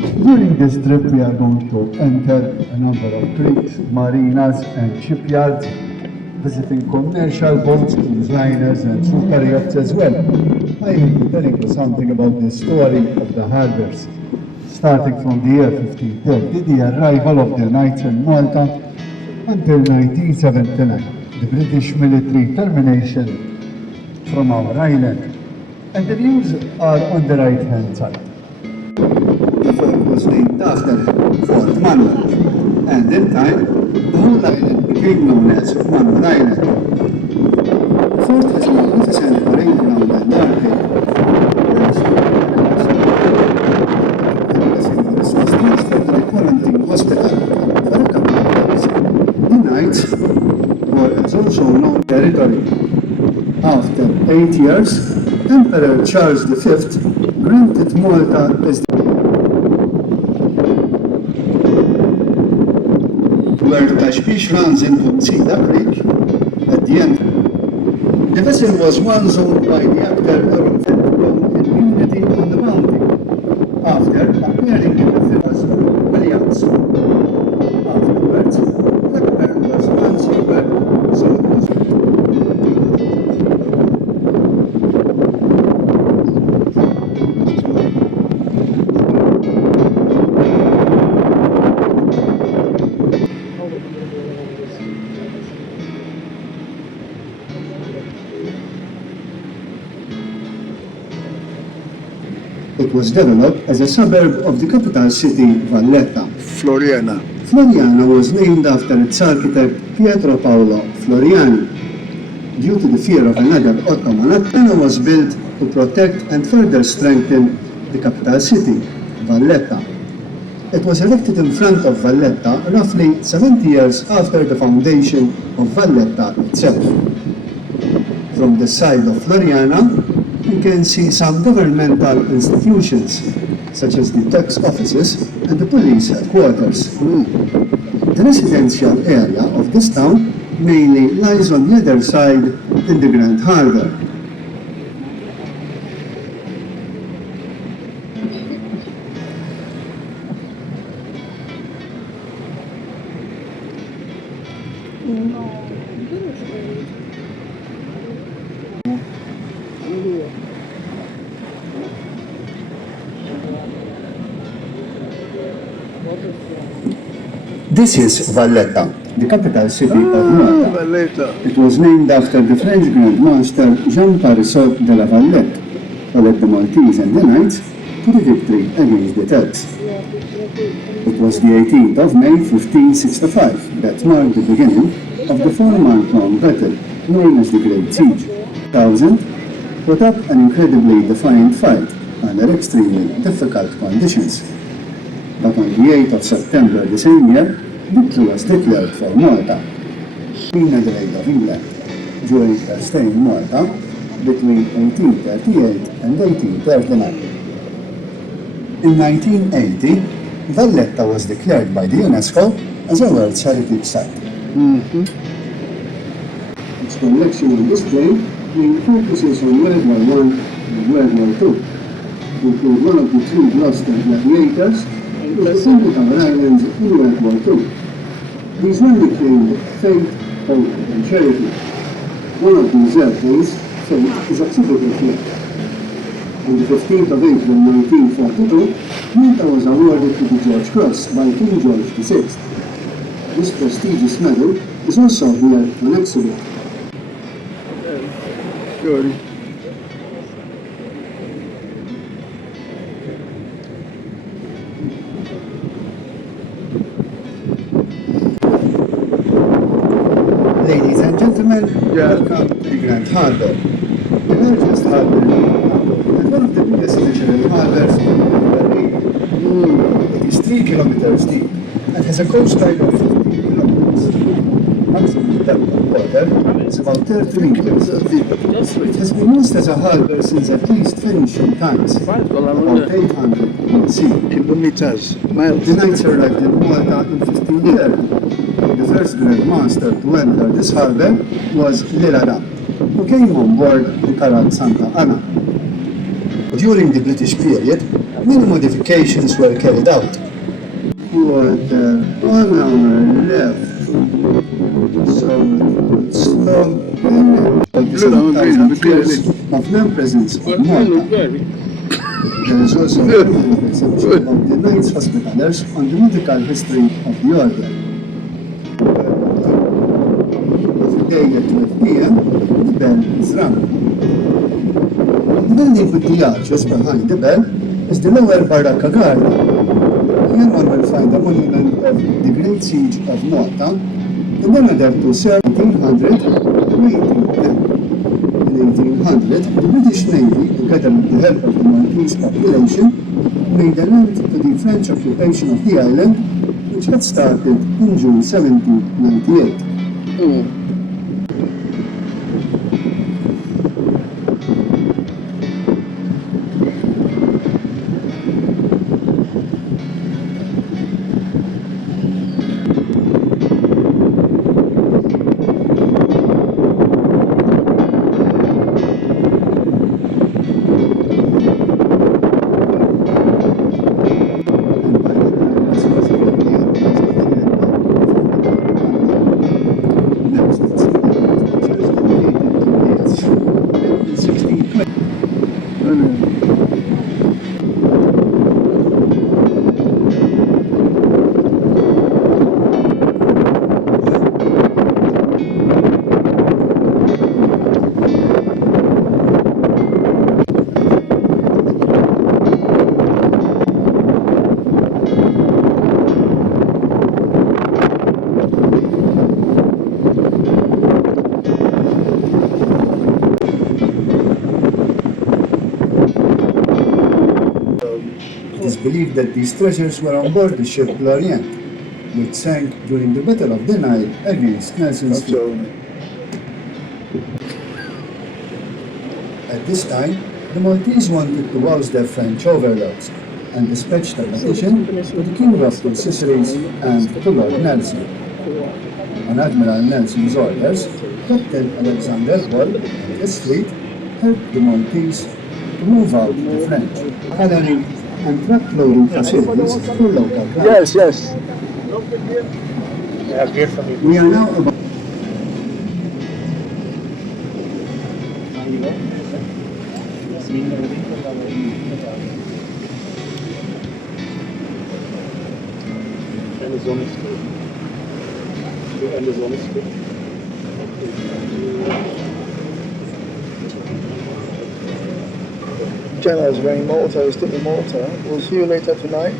During this trip, we are going to enter a number of creeks, marinas, and shipyards, visiting commercial boats, cruise liners, and super yachts as well. I will be telling you something about the story of the harbors. Starting from the year 1530, the arrival of the Knights in Malta, until 1979, the British military termination from our island. And the views are on the right-hand side. The fort was named after Fort Manuel, and in time, the whole island became known as Manuel Island. The fort has a magnificent parade ground and arcade. This was transferred to the quarantine hospital for a couple of days. The Knights were as also known territory. After 8 years, Emperor Charles V granted Malta as where Tashpish runs into Cedar Creek at the end. The vessel was once owned by the actor Immunity on the Bounty, after appearing in the film as Williams. Afterwards, Blackburn was transferred, so it was It was developed as a suburb of the capital city, Valletta. Floriana. Floriana was named after its architect Pietro Paolo Floriani. Due to the fear of another Ottoman attack, was built to protect and further strengthen the capital city, Valletta. It was erected in front of Valletta roughly 70 years after the foundation of Valletta itself. From the side of Floriana, you can see some governmental institutions, such as the tax offices and the police headquarters. The residential area of this town mainly lies on the other side in the Grand Harbour. This is Valletta, the capital city of Malta. Valletta. It was named after the French Grand Master Jean Parisot de la Vallette, who led the Maltese and the Knights to the victory against the Turks. It was the 18th of May 1565 that marked the beginning of the 4-month-long battle known as the Great Siege. Thousands put up an incredibly defiant fight under extremely difficult conditions. But on the 8th of September the same year, victory was declared for Malta. Queen Adelaide of England, during her stay in Malta between 1838 and 1839. In 1980, Valletta was declared by the UNESCO as a World Heritage Site. Its collection on display focuses on World War I and World War II, include one of the 3 Gloucester gladiators who assembled our islands in World War II. These were nicknamed Faith, Hope, and Charity. One of these airplanes, Faith, is exhibited here. On the 15th of April 1942, Malta was awarded to the George Cross by King George VI. This prestigious medal is also here on exhibit. Good. Ladies and gentlemen, welcome to the Grand Harbour, the largest harbour in Malta, and one of the biggest natural harbours in the world. It is 3 kilometers deep and has a coastline of 15 kilometers. Maximum depth of water is about 30 meters. It has been used as a harbour since at least Phoenician times, about 800 BC. Kilometers, miles. The Knights arrived in Malta in 1530. The first Grand Master to enter this harbour was Lirada, who came on board the Santa Ana. During the British period, Many modifications were carried out. Water on our left. So slow of non-presence of Malta. There is also a perception about the Knights Hospitallers on the medical history of the order. Every day at 12 p.m., the bell is rung. The building with the arches behind the bell is the lower Kalkara. Here one will find a monument of the Great Siege of Malta, and then there to serve 1800 to 1810. In 1800, the British Navy, together with the help of the Maltese population, made an end to the French occupation of the island, which had started in June 1798. It is believed that these treasures were on board the ship Floriana, which sank during the Battle of the Nile against Nelson's fleet. At this time, the Maltese wanted to oust their French overlords and dispatched a petition to the King of the Sicilies and to Lord Nelson. On Admiral Nelson's orders, Captain Alexander Ball and his fleet helped the Maltese to move out the French, coloring and truck loading facilities for local crowds. Yes. We are now about Jenna's going Malta, is still in Malta. We'll see you later tonight.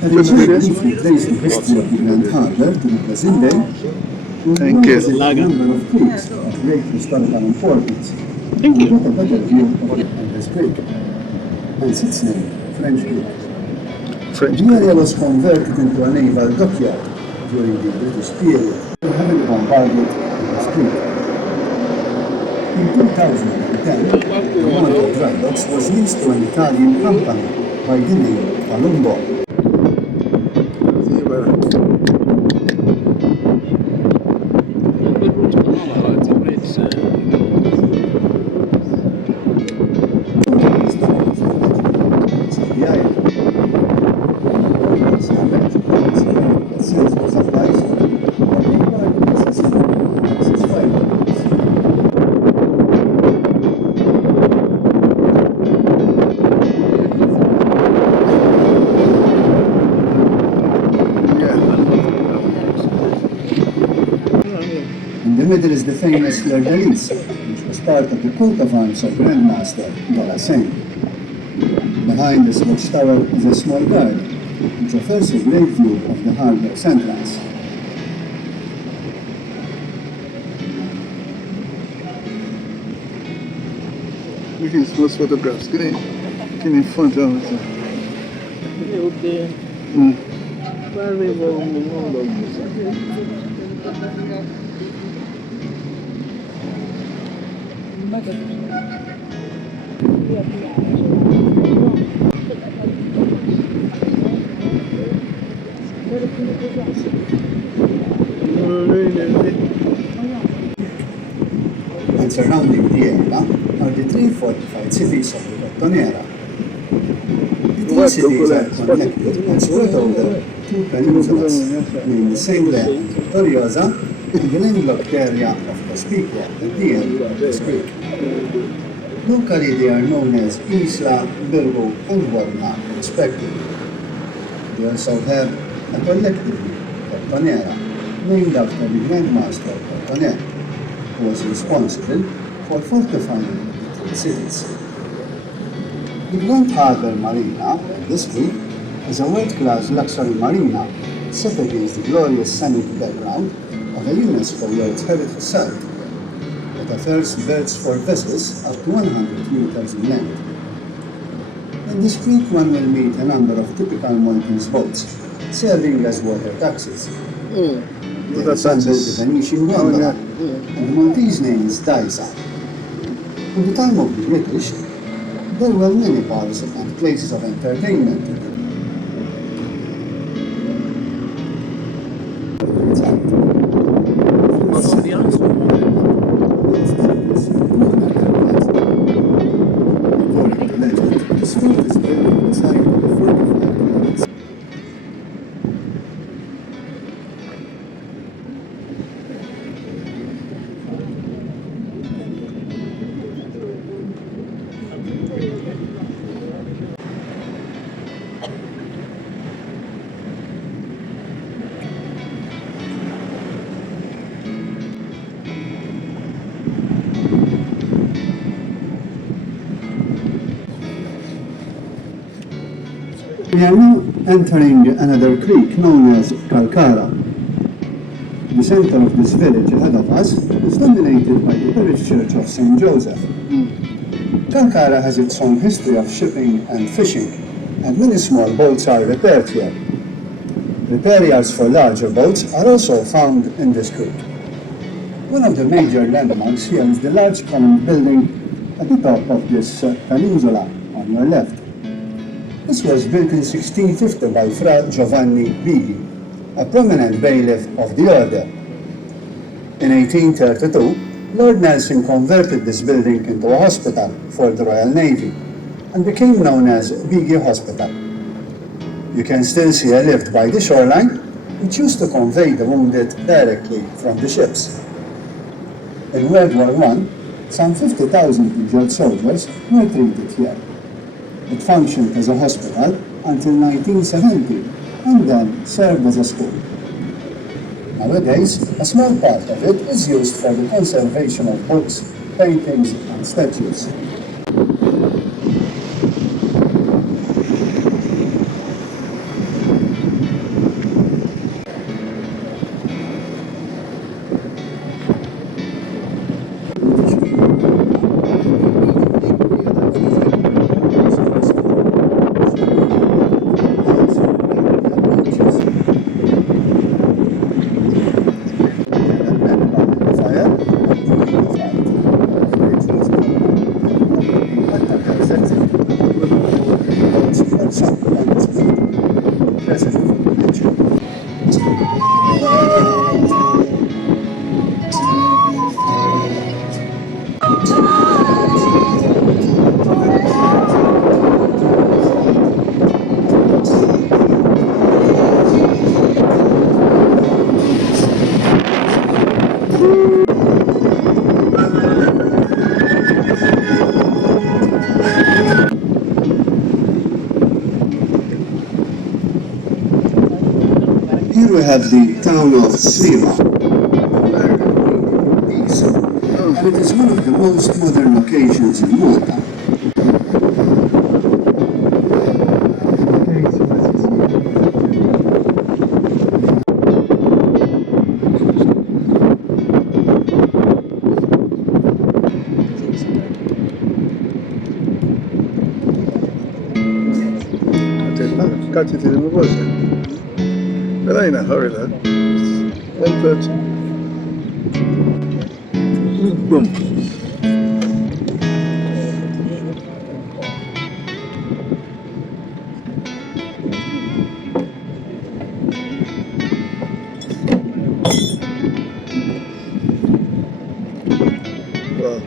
having briefly traced the history of the Grand Harbour to the present day, we Thank will you. visit a number of creeks of great historical importance. Thank you. Get a better view of this creek, hence its name, French Creek. The area was converted into a naval dockyard during the British period, having bombarded this creek. In 2010, one of the dry docks was leased to an Italian company by the name of Colombo. In the middle is the famous Fleur-de-Lis, which was part of the coat of arms of Grandmaster Dolassane. Behind this watchtower is a small garden, which offers a great view of the harbour's entrance. We can post photographs. Get in front of us. and surrounding the area are the three fortified cities of the Cotonera. The three cities are connected and spread over two peninsulas, named Segre and Victoriosa, and the landlocked area of Cospiqua at the end of this creek. Locally, they are known as Isla, Bilbo, and Warna, respectively. They also have a collective name, Cotonera, named after the Grand Master Cotoner, who was responsible for fortifying the three cities. The Grand Harbour Marina, this week, is a world-class luxury marina set against the glorious scenic background of a UNESCO World Heritage Site that offers berths for vessels up to 100 meters in length. In this creek, one will meet a number of typical Maltese boats, serving as water taxis. They resemble the Venetian gondola, and the Maltese name is Daisa. In the time of the British, there were many bars and places of entertainment in the We are now entering another creek known as Kalkara. The center of this village ahead of us is dominated by the parish church of St. Joseph. Kalkara has its own history of shipping and fishing, and many small boats are repaired here. Repair yards for larger boats are also found in this creek. One of the major landmarks here is the large column building at the top of this peninsula on your left. This was built in 1650 by Fra Giovanni Vighi, a prominent bailiff of the order. In 1832, Lord Nelson converted this building into a hospital for the Royal Navy and became known as Vighi Hospital. You can still see a lift by the shoreline, which used to convey the wounded directly from the ships. In World War I, some 50,000 injured soldiers were treated here. It functioned as a hospital until 1970 and then served as a school. Nowadays, a small part of it is used for the conservation of books, paintings, and statues. Here we have the town of Sliva, and it is one of the most modern locations in Malta. Cut it in the voice. But I ain't in a hurry, lad. 1:30. Boom. Well,